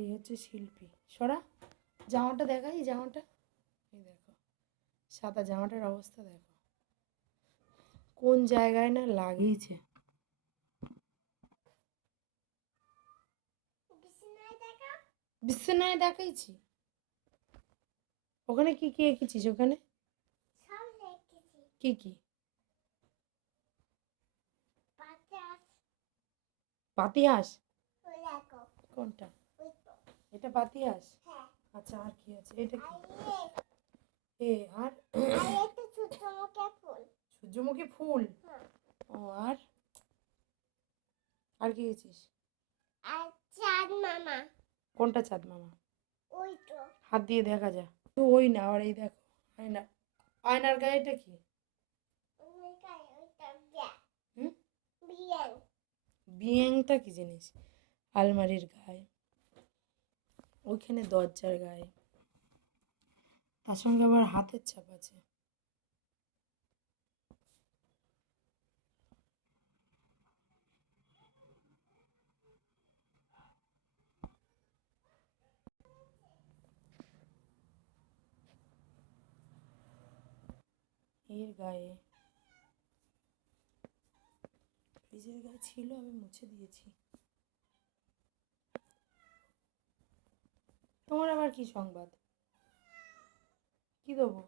এই হচ্ছে শিল্পী। সরা জামাটা দেখাই, জামাটা এই দেখো, সাদা জামাটার অবস্থা দেখো কোন জায়গায় না লাগিয়েছে। বিছানায় দেখাইছি। ওখানে কি কি এঁকেছিস? ওখানে কি কি? পাতিহাঁস? কোনটা? এটা পাতিহাঁস? আচ্ছা, আর কি আছে? এটা কি? এ আর সূর্যমুখী ফুল। ও, আর আর কি গেছিস? চাঁদ মামা। কোনটা চাঁদ মামা? ওই তো, হাত দিয়ে দেখা যায় তো। ওই না, আর এই দেখো আয়না, আয়নার গায়েটা কি? হুম, বিয়াংটা কি জিনিস? আলমারির গায়ে, ওইখানে দরজার গায়ে, তার সঙ্গে আবার হাতের ছাপ আছে। এর গায়ে, ফ্রিজের গায়ে ছিল, আমি মুছে দিয়েছি। তোমার আবার কি সংবাদ? কি দেবো?